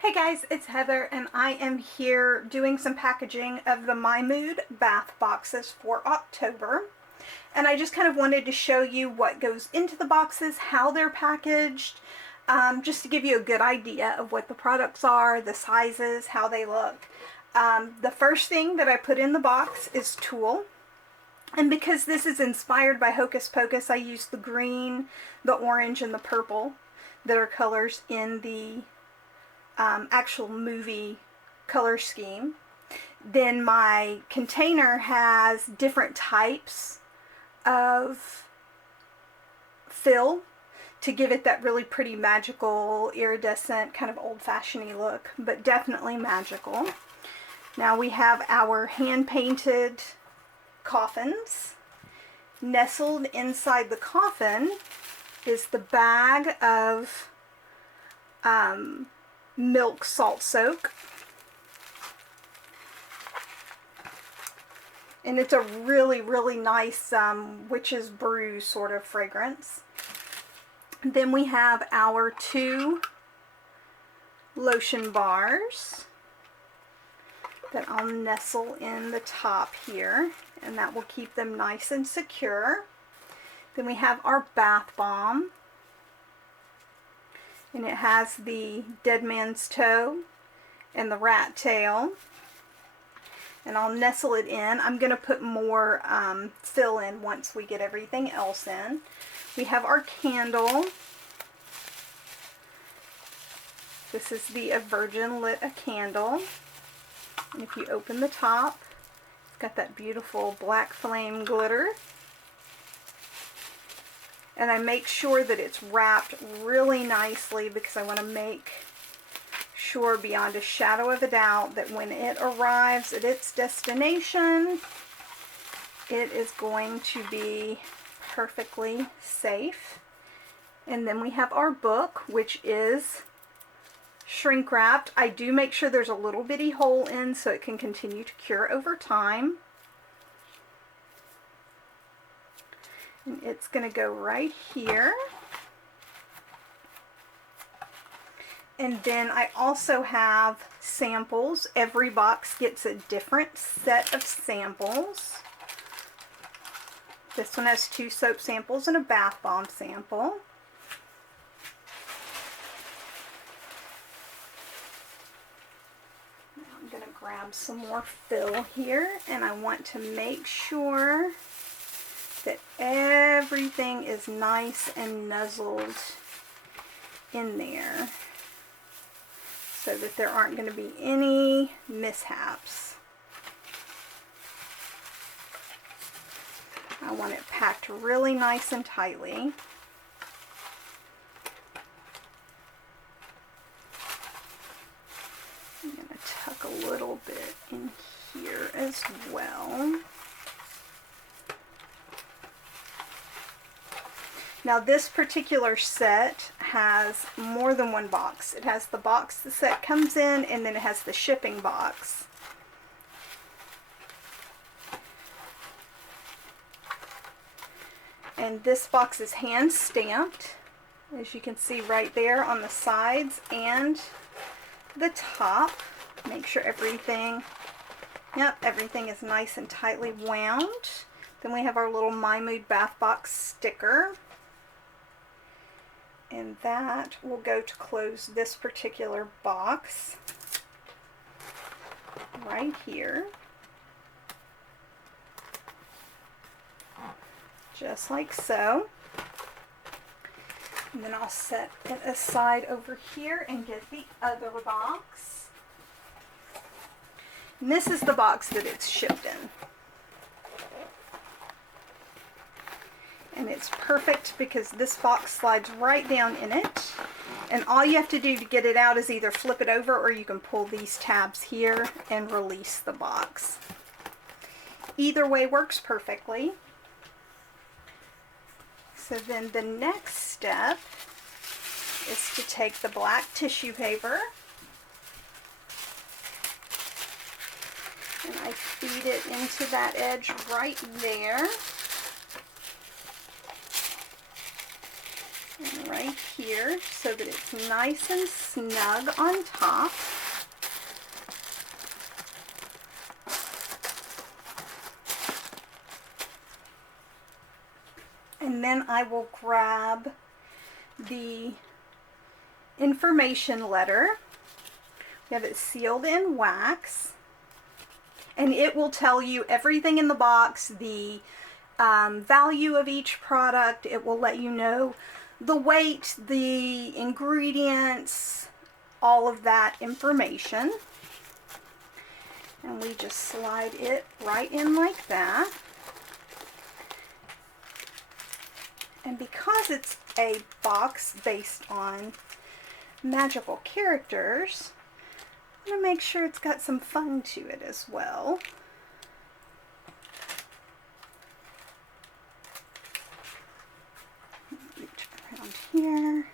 Hey guys, it's Heather and I am here doing some packaging of the My Mood bath boxes for October. And I just kind of wanted to show you what goes into the boxes, how they're packaged, just to give you a good idea of what the products are, the sizes, how they look. The first thing that I put in the box is tulle. And because this is inspired by Hocus Pocus, I used the green, the orange, and the purple that are colors in the actual movie color scheme. Then my container has different types of fill to give it that really pretty magical, iridescent, kind of old-fashioned-y look, but definitely magical. Now we have our hand-painted coffins. Nestled inside the coffin is the bag of milk salt soak, and it's a really nice witch's brew sort of fragrance. Then we have our 2 lotion bars that I'll nestle in the top here, and that will keep them nice and secure. Then we have our bath bomb, and it has the dead man's toe and the rat tail, and I'll nestle it in. I'm going to put more fill in once we get everything else in. We have our candle. This is the A Virgin Lit a Candle, and if you open the top, it's got that beautiful black flame glitter. And I make sure that it's wrapped really nicely because I want to make sure beyond a shadow of a doubt that when it arrives at its destination, it is going to be perfectly safe. And then we have our book, which is shrink wrapped. I do make sure there's a little bitty hole in so it can continue to cure over time. And it's going to go right here. And then I also have samples. Every box gets a different set of samples. This one has 2 soap samples and a bath bomb sample. Now I'm going to grab some more fill here, and I want to make sure that everything is nice and nuzzled in there so that there aren't going to be any mishaps. I want it packed really nice and tightly. I'm going to tuck a little bit in here as well. Now this particular set has more than one box. It has the box the set comes in, and then it has the shipping box. And this box is hand stamped, as you can see right there on the sides and the top. Make sure everything is nice and tightly wound. Then we have our little My Mood bath box sticker. And that will go to close this particular box right here. Just like so. And then I'll set it aside over here and get the other box. And this is the box that it's shipped in. And it's perfect because this box slides right down in it, and all you have to do to get it out is either flip it over, or you can pull these tabs here and release the box. Either way works perfectly. So then the next step is to take the black tissue paper, and I feed it into that edge right there. and right here so that it's nice and snug on top. And then I will grab the information letter. We have it sealed in wax, and it will tell you everything in the box, the value of each product. It will let you know the weight, the ingredients, all of that information. And we just slide it right in like that. And because it's a box based on magical characters, I'm going to make sure it's got some fun to it as well. Reach around here.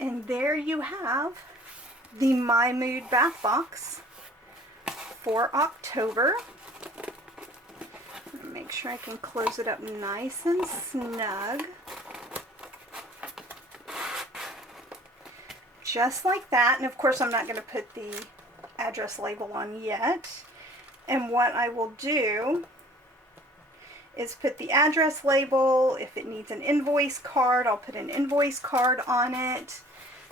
And there you have the My Mood bath box for October. Make sure I can close it up nice and snug. Just like that. And of course I'm not going to put the address label on yet. And what I will do is put the address label. If it needs an invoice card, I'll put an invoice card on it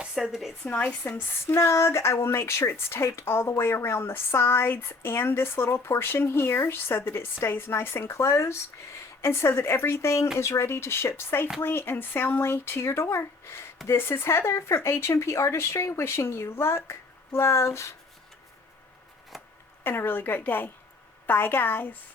so that it's nice and snug. I will make sure it's taped all the way around the sides and this little portion here so that it stays nice and closed, and so that everything is ready to ship safely and soundly to your door. This is Heather from H&P Artistry, wishing you luck, love, and a really great day. Bye guys.